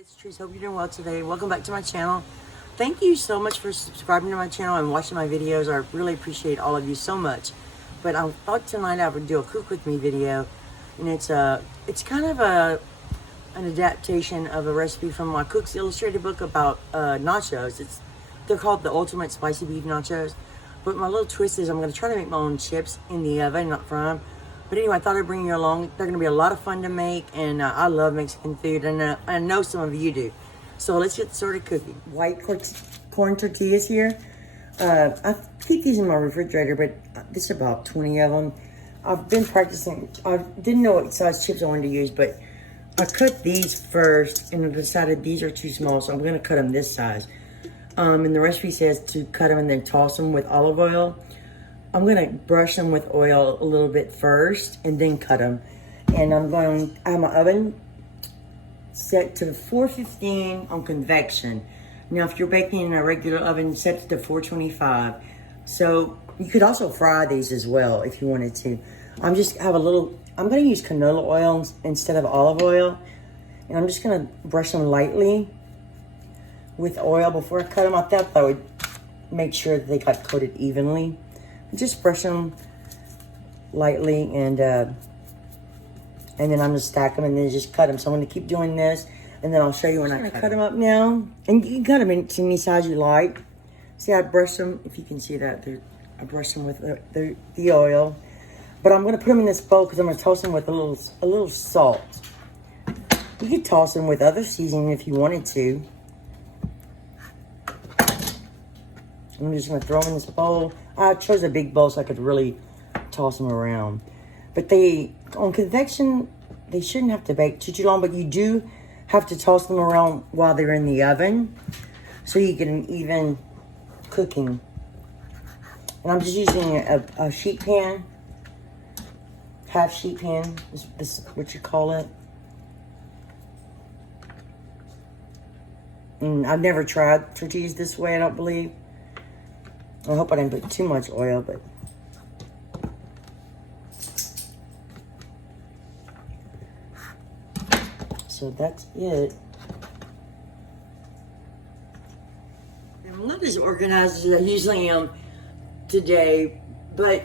It's Trees. Hope you're doing well today. Welcome back to my channel. Thank you so much for subscribing to my channel and watching my videos. I really appreciate all of you so much. But I thought tonight I would do a cook with me video, and it's kind of an adaptation of a recipe from my Cook's Illustrated book about nachos. They're called the Ultimate Spicy Beef Nachos. But my little twist is I'm going to try to make my own chips in the oven, not fry them. But anyway, I thought I'd bring you along. They're going to be a lot of fun to make, and I love Mexican food, and I know some of you do. So let's get started cooking. White corn tortillas here. I keep these in my refrigerator, but this is about 20 of them. I've been practicing. I didn't know what size chips I wanted to use, but I cut these first, and I decided these are too small, so I'm going to cut them this size. And the recipe says to cut them and then toss them with olive oil. I'm going to brush them with oil a little bit first and then cut them. And I have my oven set to 415 on convection. Now, if you're baking in a regular oven, set it to 425. So you could also fry these as well if you wanted to. I'm going to use canola oil instead of olive oil. And I'm just going to brush them lightly with oil before I cut them. I thought I would make sure that they got coated evenly. Just brush them lightly, and then I'm gonna stack them and then just cut them. So I'm gonna keep doing this, and then I'll show you when I cut them up now. And you can cut them into any size you like. See, I brush them. If you can see that, I brush them with the oil. But I'm gonna put them in this bowl because I'm gonna toss them with a little salt. You could toss them with other seasoning if you wanted to. I'm just going to throw them in this bowl. I chose a big bowl so I could really toss them around. But on convection, they shouldn't have to bake too long, but you do have to toss them around while they're in the oven so you get an even cooking. And I'm just using a sheet pan, half sheet pan, this is what you call it. And I've never tried tortillas this way, I don't believe. I hope I didn't put too much oil, but so that's it. I'm not as organized as I usually am today, but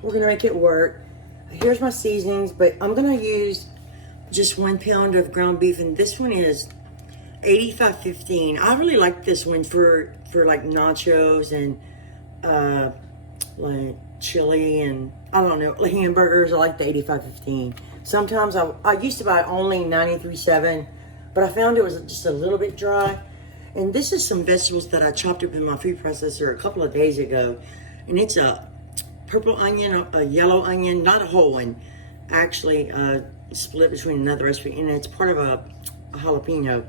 we're gonna make it work. Here's my seasonings, but I'm gonna use just 1 pound of ground beef, and this one is 85-15. I really like this one for like nachos and like chili and I don't know, hamburgers. I like the 85-15. Sometimes I used to buy only 93.7, but I found it was just a little bit dry. And this is some vegetables that I chopped up in my food processor a couple of days ago. And it's a purple onion, a yellow onion, not a whole one, actually split between another recipe, and it's part of a jalapeno.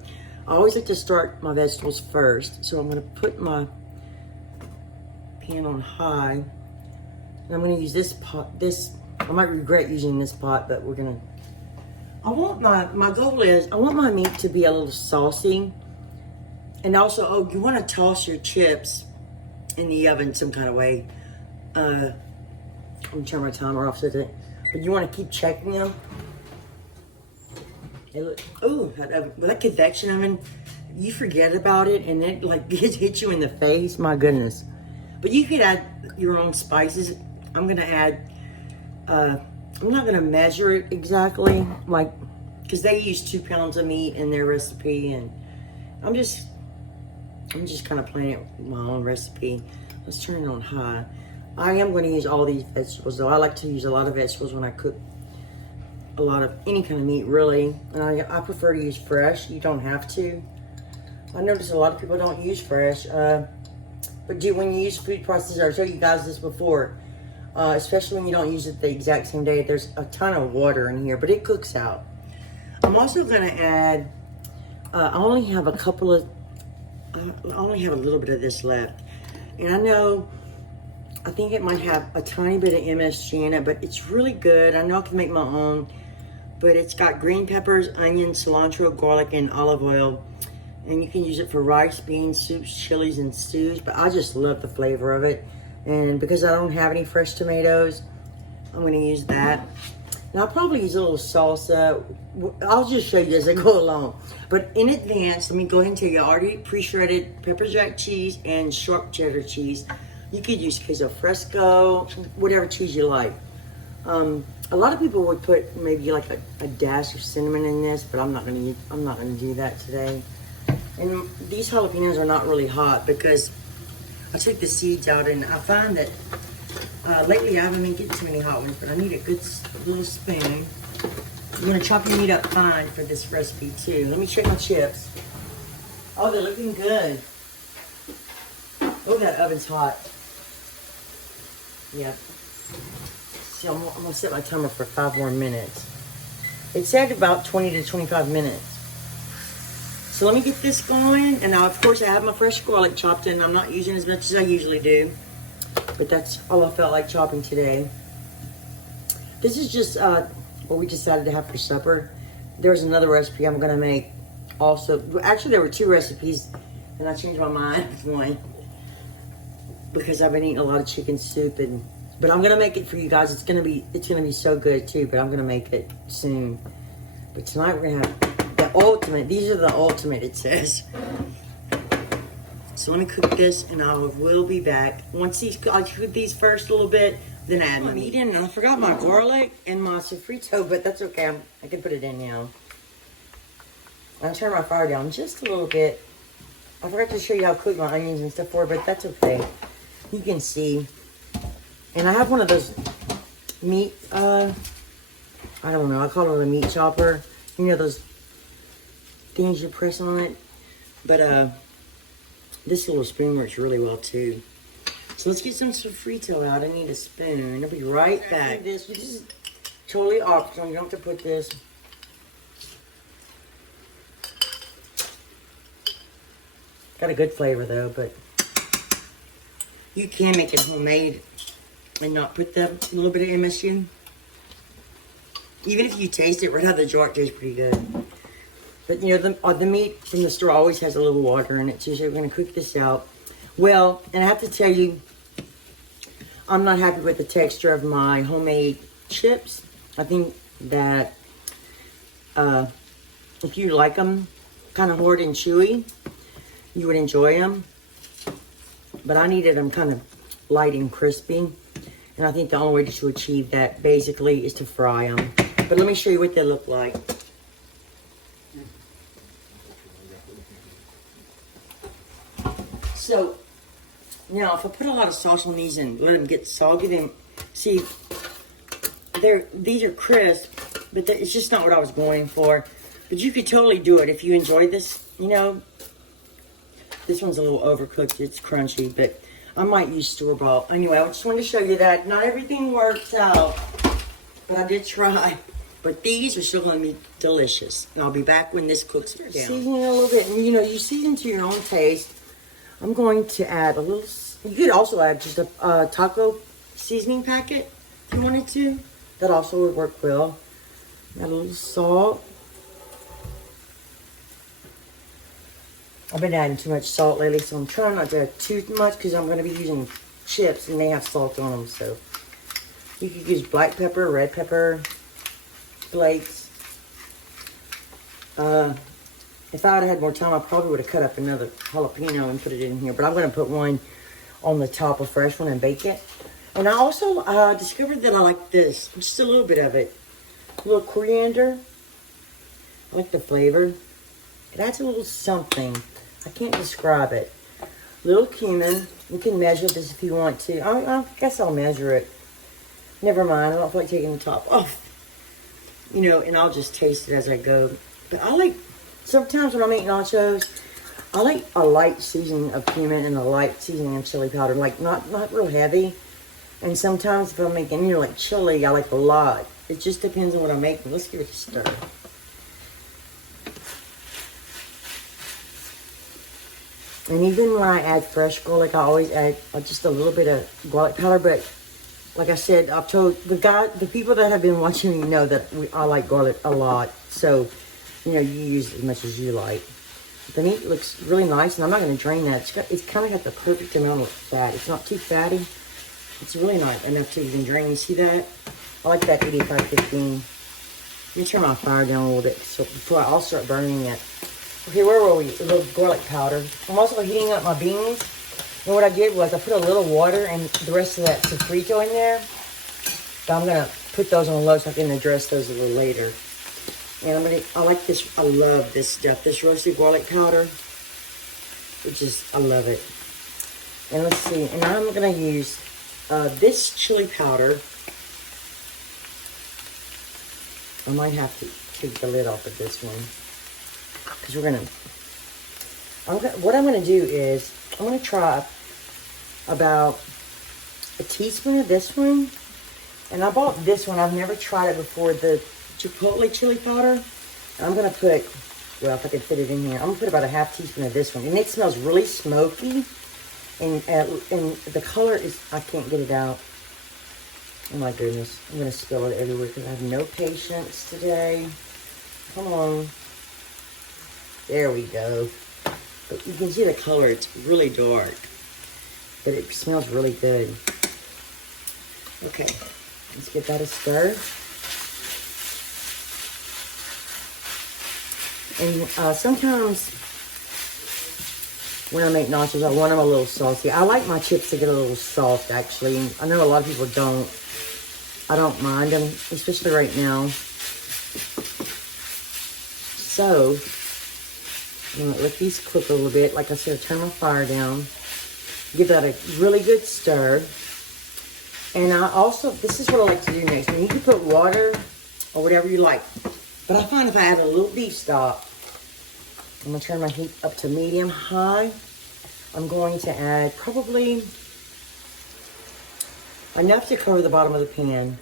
I always like to start my vegetables first, so I'm going to put my pan on high, and I'm going to use this pot. I might regret using this pot, but we're going to. My goal is I want my meat to be a little saucy, and also you want to toss your chips in the oven some kind of way. I'm going to turn my timer off so that, but you want to keep checking them. With that convection oven, you forget about it and it like hit you in the face. My goodness. But you could add your own spices. I'm gonna add, I'm not gonna measure it exactly, like, because they use 2 pounds of meat in their recipe, and I'm just kind of playing it with my own recipe. Let's turn it on high. I am going to use all these vegetables, though. I like to use a lot of vegetables when I cook a lot of any kind of meat, really. And I prefer to use fresh. You don't have to. I notice a lot of people don't use fresh. But when you use food processor, I showed you guys this before, especially when you don't use it the exact same day, there's a ton of water in here, but it cooks out. I'm also going to add, I only have a little bit of this left. And I think it might have a tiny bit of MSG in it, but it's really good. I know I can make my own, but it's got green peppers, onions, cilantro, garlic, and olive oil. And you can use it for rice, beans, soups, chilies, and stews, but I just love the flavor of it. And because I don't have any fresh tomatoes, I'm gonna use that. And I'll probably use a little salsa. I'll just show you as I go along. But in advance, let me go ahead and tell you, I already pre-shredded pepper jack cheese and sharp cheddar cheese. You could use queso fresco, whatever cheese you like. A lot of people would put maybe like a dash of cinnamon in this, but I'm not gonna do that today. And these jalapenos are not really hot because I took the seeds out, and I find that lately I haven't been getting too many hot ones, but I need a good little spoon. I'm gonna chop your meat up fine for this recipe too. Let me check my chips. Oh, they're looking good. Oh, that oven's hot. Yep. See, I'm gonna set my timer for 5 more minutes. It said about 20 to 25 minutes. So let me get this going, and now of course I have my fresh garlic chopped in. I'm not using as much as I usually do, but that's all I felt like chopping today. This is just what we decided to have for supper. There's another recipe I'm gonna make also. Actually, there were 2 recipes, and I changed my mind with one because I've been eating a lot of chicken soup, but I'm gonna make it for you guys. It's gonna be so good too, but I'm gonna make it soon. But tonight we're gonna have the ultimate. These are the ultimate, it says. So let me cook this, and I will be back. Once I cook these first a little bit, then add my meat in. And I forgot my garlic and my sofrito, but that's okay. I can put it in now. I'll turn my fire down just a little bit. I forgot to show you how I cook my onions and stuff for, but that's okay. You can see. And I have one of those meat, I don't know, I call it a meat chopper. You know those things you press on it? But this little spoon works really well too. So let's get some sofrito out. I need a spoon. I'll be right back. This is totally optional. You don't have to put this. Got a good flavor though, but you can make it homemade and not put the little bit of MSG. Even if you taste it right out of the jar, it tastes pretty good. But you know, the meat from the store always has a little water in it, so we're gonna cook this out. Well, and I have to tell you, I'm not happy with the texture of my homemade chips. I think that if you like them kind of hard and chewy, you would enjoy them. But I needed them kind of light and crispy. And I think the only way to achieve that basically is to fry them. But let me show you what they look like. So now if I put a lot of sauce on these and let them get soggy, then see, these are crisp, but it's just not what I was going for. But you could totally do it if you enjoy this, you know. This one's a little overcooked, it's crunchy, but I might use store-bought. Anyway, I just wanted to show you that not everything works out, but I did try. But these are still going to be delicious. And I'll be back when this cooks down. Seasoning a little bit, and you know, you season to your own taste. I'm going to add a little, you could also add just a taco seasoning packet if you wanted to. That also would work well. Add a little salt. I've been adding too much salt lately, so I'm trying not to add too much because I'm going to be using chips and they have salt on them. So you could use black pepper, red pepper, flakes. If I had had more time, I probably would have cut up another jalapeno and put it in here. But I'm going to put one on the top, a fresh one, and bake it. And I also discovered that I like this, just a little bit of it. A little coriander. I like the flavor. It adds a little something. I can't describe it. Little cumin. You can measure this if you want to. I guess I'll measure it. Never mind. I don't feel like taking the top off. You know, and I'll just taste it as I go. But I like, sometimes when I make nachos, I like a light seasoning of cumin and a light seasoning of chili powder. Like, not real heavy. And sometimes if I'm making, you know, like chili, I like a lot. It just depends on what I'm making. Let's give it a stir. And even when I add fresh garlic, I always add just a little bit of garlic powder. But like I said, I've told the people that have been watching me know that I like garlic a lot. So, you know, you use as much as you like. The meat looks really nice, and I'm not going to drain that. It's kind of got the perfect amount of fat. It's not too fatty. It's really not enough to even drain. You see that? I like that 85-15. Let me turn my fire down a little bit so before I'll start burning it. Okay, where were we? A little garlic powder. I'm also heating up my beans. And what I did was I put a little water and the rest of that sofrito in there. But I'm going to put those on low so I can address those a little later. And I like this. I love this stuff. This roasted garlic powder. I love it. And let's see. And I'm going to use this chili powder. I might have to take the lid off of this one. Because what I'm going to do is, I'm going to try about a teaspoon of this one. And I bought this one. I've never tried it before. The Chipotle chili powder. And I'm going to put, well, if I can fit it in here, I'm going to put about a half teaspoon of this one. And it smells really smoky. And the color is, I can't get it out. Oh my goodness. I'm going to spill it everywhere because I have no patience today. Come on. There we go. But you can see the color. It's really dark. But it smells really good. Okay. Let's give that a stir. And sometimes when I make nachos, I want them a little salty. I like my chips to get a little soft, actually. And I know a lot of people don't. I don't mind them, especially right now. So, I'm going to let these cook a little bit. Like I said, turn my fire down. Give that a really good stir. And I also, this is what I like to do next. And you can put water or whatever you like. But I find if I add a little beef stock, I'm going to turn my heat up to medium high. I'm going to add probably enough to cover the bottom of the pan.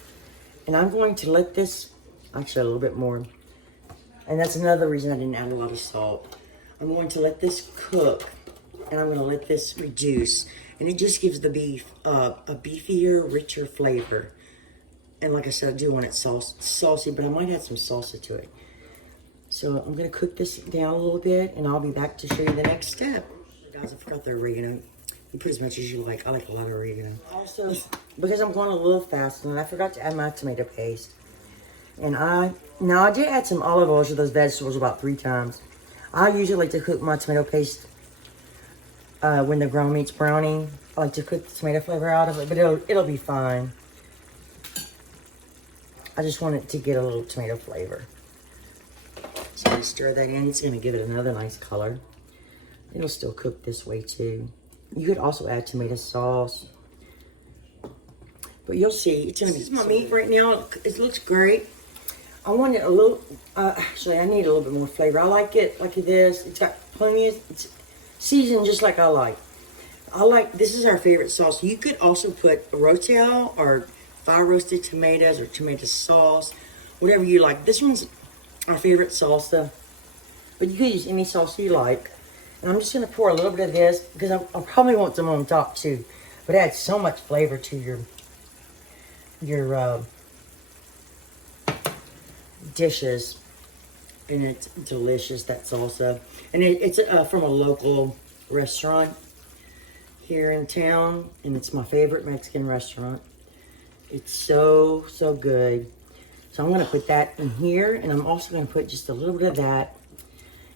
And I'm going to let this, actually a little bit more. And that's another reason I didn't add a lot of salt. I'm going to let this cook. And I'm going to let this reduce. And it just gives the beef a beefier, richer flavor. And like I said, I do want it saucy, but I might add some salsa to it. So I'm going to cook this down a little bit, and I'll be back to show you the next step. Guys, I forgot the oregano. You put as much as you like. I like a lot of oregano. Also, because I'm going a little fast, and I forgot to add my tomato paste. And I did add some olive oil to those vegetables about 3 times. I usually like to cook my tomato paste when the ground meat's browning. I like to cook the tomato flavor out of it, but it'll be fine. I just want it to get a little tomato flavor. So I stir that in. It's going to give it another nice color. It'll still cook this way too. You could also add tomato sauce. But you'll see. It's going to be... This is my meat right now. It looks great. I want it a little... actually, I need a little bit more flavor. I like it like this. It's got plenty of... It's seasoned just like I like. This is our favorite sauce. You could also put rotel or fire roasted tomatoes or tomato sauce. Whatever you like. This one's our favorite salsa. But you can use any salsa you like. And I'm just going to pour a little bit of this because I probably want some on top too. But it adds so much flavor to your dishes. And it's delicious, that salsa. And it's from a local restaurant here in town. And it's my favorite Mexican restaurant. It's so, so good. So I'm going to put that in here. And I'm also going to put just a little bit of that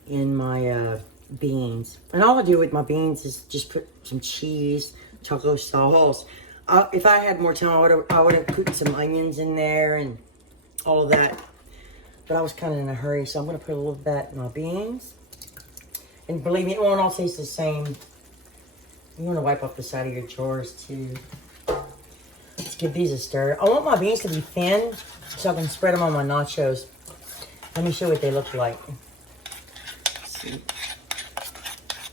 in my beans. And all I do with my beans is just put some cheese, taco sauce. If I had more time, I would have put some onions in there and all of that. But I was kind of in a hurry, so I'm going to put a little of that in my beans. And believe me, it won't all taste the same. You want to wipe off the side of your jars too. Let's give these a stir. I want my beans to be thin so I can spread them on my nachos. Let me show you what they look like. See.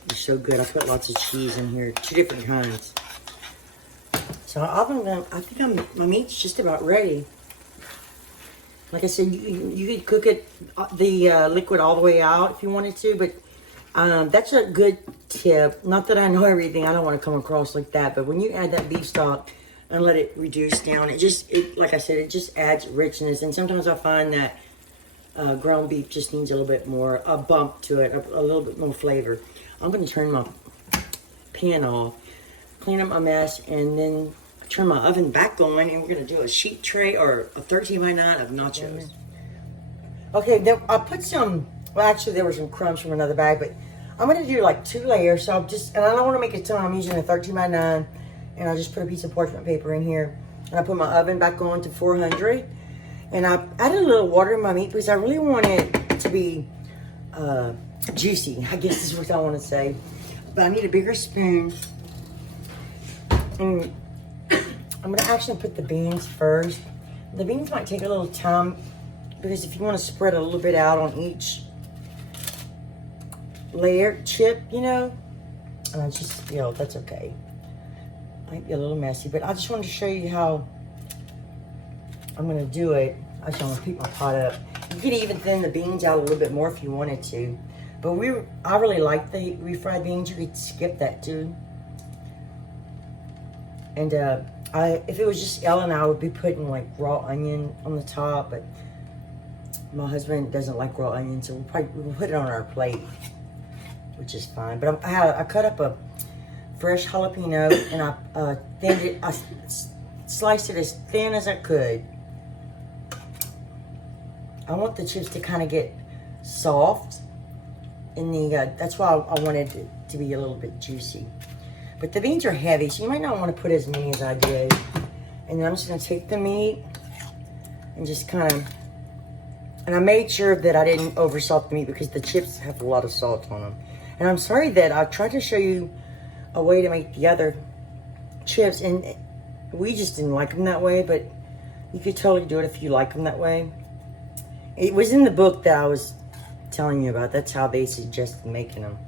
They're so good. I put lots of cheese in here, 2 different kinds. So I think my meat's just about ready. Like I said, you could cook it, the liquid all the way out if you wanted to, but that's a good tip. Not that I know everything. I don't want to come across like that, but when you add that beef stock and let it reduce down, like I said, it just adds richness. And sometimes I find that ground beef just needs a little bit more, a bump to it, a little bit more flavor. I'm going to turn my pan off, clean up my mess, and then turn my oven back on, and we're gonna do a sheet tray or a 13x9 of nachos. Okay, then I put some, well actually there were some crumbs from another bag, but I'm gonna do like 2 layers. So and I don't wanna make a ton, I'm using a 13x9, and I just put a piece of parchment paper in here. And I put my oven back on to 400. And I added a little water in my meat because I really want it to be juicy, I guess is what I want to say. But I need a bigger spoon. And I'm going to actually put the beans first. The beans might take a little time because if you want to spread a little bit out on each layer, chip, you know. And I just feel that's okay. Might be a little messy, but I just wanted to show you how I'm gonna do it. I just want to keep my pot up. You could even thin the beans out a little bit more if you wanted to. But I really like the refried beans. You could skip that too. And if it was just Ellen, I would be putting like raw onion on the top, but my husband doesn't like raw onion, so we'll put it on our plate, which is fine. But I cut up a fresh jalapeno, and I thinned it. I sliced it as thin as I could. I want the chips to kind of get soft in the. That's why I wanted it to be a little bit juicy. But the beans are heavy, so you might not want to put as many as I did. And then I'm just gonna take the meat and just kind of. And I made sure that I didn't over salt the meat because the chips have a lot of salt on them. And I'm sorry that I tried to show you a way to make the other chips, and we just didn't like them that way, but you could totally do it if you like them that way. It was in the book that I was telling you about. That's how they suggested making them.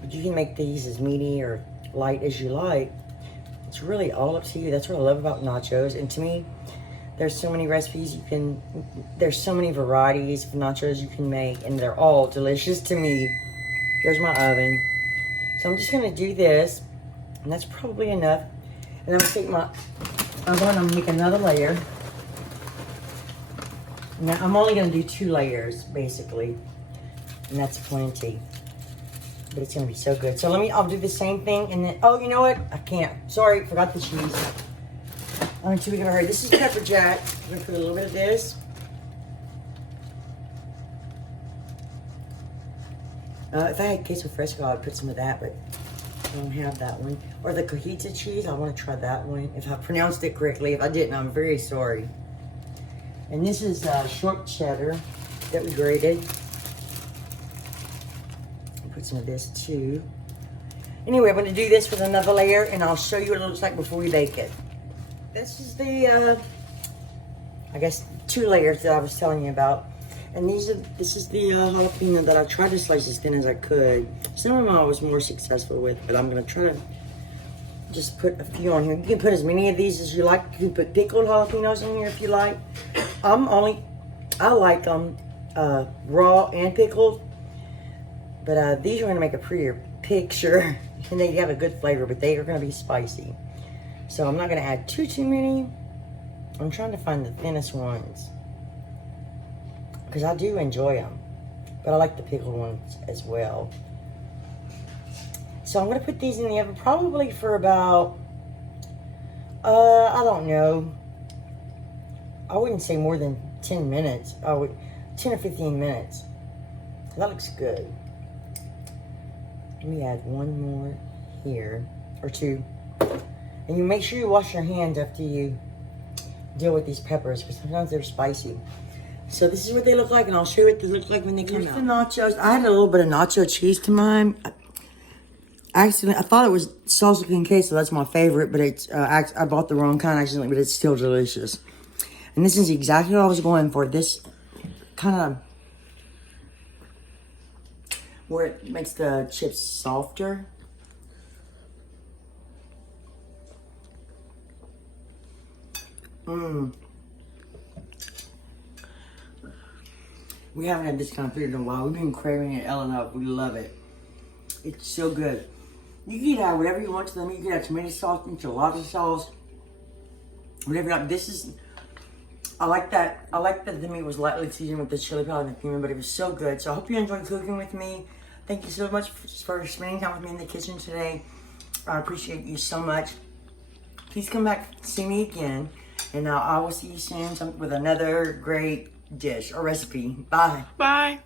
But you can make these as meaty or light as you like. It's really all up to you. That's what I love about nachos. And to me, there's so many recipes there's so many varieties of nachos you can make, and they're all delicious to me. Here's my oven. So I'm just gonna do this, and that's probably enough. And I'm gonna make another layer. Now I'm only gonna do 2 layers, basically. And that's plenty. But it's gonna be so good. So I'll do the same thing, and then, oh, you know what? I can't. Sorry, forgot the cheese. I'm in too big of a hurry. This is pepper jack. I'm gonna put a little bit of this. If I had queso fresco, I'd put some of that, but I don't have that one. Or the cojita cheese, I want to try that one. If I pronounced it correctly. If I didn't, I'm very sorry. And this is short cheddar that we grated. I'll put some of this too. Anyway, I'm going to do this with another layer, and I'll show you what it looks like before we bake it. This is the, I guess, 2 layers that I was telling you about. And this is the jalapeno that I tried to slice as thin as I could. Some of them I was more successful with, but I'm gonna try to just put a few on here. You can put as many of these as you like. You can put pickled jalapenos in here if you like. I like them raw and pickled, but these are gonna make a prettier picture, and they have a good flavor, but they are gonna be spicy. So I'm not gonna add too many. I'm trying to find the thinnest ones, because I do enjoy them, but I like the pickled ones as well. So I'm gonna put these in the oven probably for about, I don't know, I wouldn't say more than 10 minutes. 10 or 15 minutes. That looks good. Let me add one more here, or 2. And you make sure you wash your hands after you deal with these peppers, because sometimes they're spicy. So this is what they look like, and I'll show you what they look like when they come out. The nachos. I had a little bit of nacho cheese to mine. I thought it was salsa con queso. That's my favorite, but it's I bought the wrong kind accidentally, but it's still delicious. And this is exactly what I was going for. This kind of where it makes the chips softer. We haven't had this kind of food in a while. We've been craving it, Ellen up. We love it. It's so good. You can add whatever you want to them. You can add tomato sauce, enchilada sauce, whatever you like. This is, I like that the meat was lightly seasoned with the chili powder and the cumin, but it was so good. So I hope you enjoyed cooking with me. Thank you so much for spending time with me in the kitchen today. I appreciate you so much. Please come back to see me again. And I will see you soon with another great dish or recipe. Bye. Bye.